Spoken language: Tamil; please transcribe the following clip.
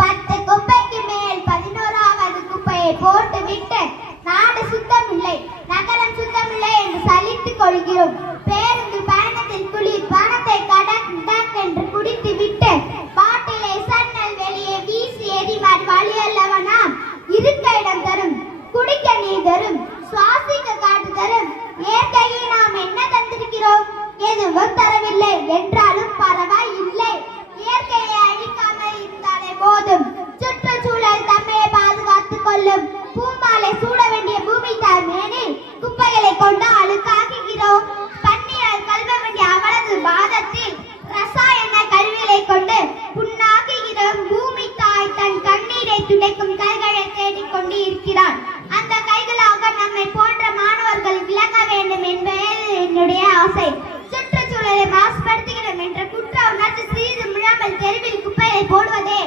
10 குப்பைக்கு மேல் 11வது குப்பையை போட்டுவிட்டு நாடு சுத்தமில்லை, நகரம் சுத்தமில்லை என்று சலித்துக் கொள்கிறோம். பேருந்து பயணத்தில் குளிர் பணத்தை கடக் என்று குடித்துவிட்டு பாட்டிலை சன்னல் வெளியே வீசி எறிவார். வழி அல்லவா நாம்? இருக்க இடம் தரும், குடிக்க நீர் தரும், சுவாசிக்க காற்று தரும் இயற்கையை நாம் என்ன தந்திருக்கிறோம்? எதுவும் தரவில்லை என்றாலும் பரவாயில்லை. இயற்கையை அழிக்காமல் இருந்தாலே போதும். சுற்றுச்சூழல் தம்மையை பாதுகாத்துக் கொள்ளும். பூமாலை சூட வேண்டிய பூமி தாய் மேனில் குப்பைகளை கொண்டு அழுக்காக்குகிறோம். பன்னீரால் கழுவ வேண்டிய அவளது பாதத்தில் ரசாயன கழிவுகளை கொண்டு புண்ணாக்குகிறோம். பூமி தாய் தன் கண்ணீரை துடைக்கும் கைகளை தேடிக்கொண்டு இருக்கிறார். அந்த கைகளாக நம்மை போன்ற மாணவர்கள் விளங்க வேண்டும் என்பது என்னுடைய ஆசை. சுற்றுச்சூழலை மாசுபடுத்துகிறோம் என்ற குற்ற உணர்ச்சி சிறிது மிழாமல் தெருவில் குப்பையை போடுவதே